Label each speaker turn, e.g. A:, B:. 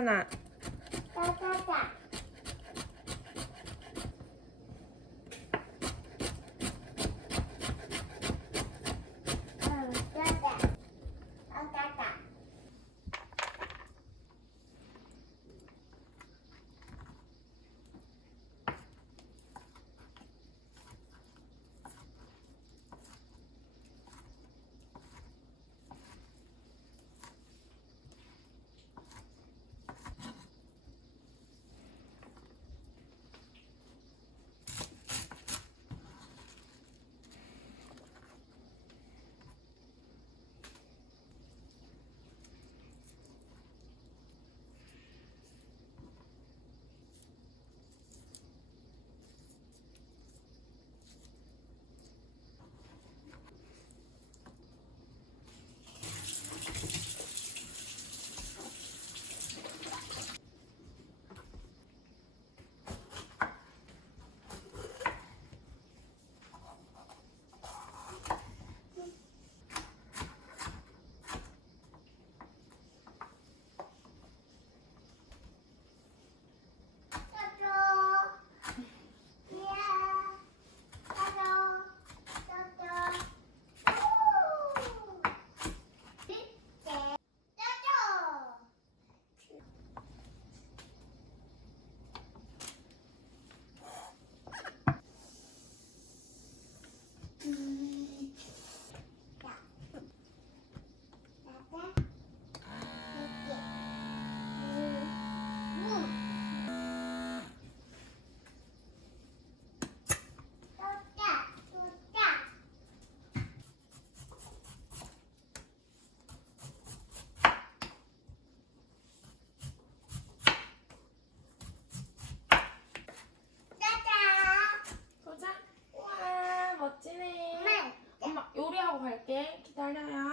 A: 하나 갈게. 기다려요.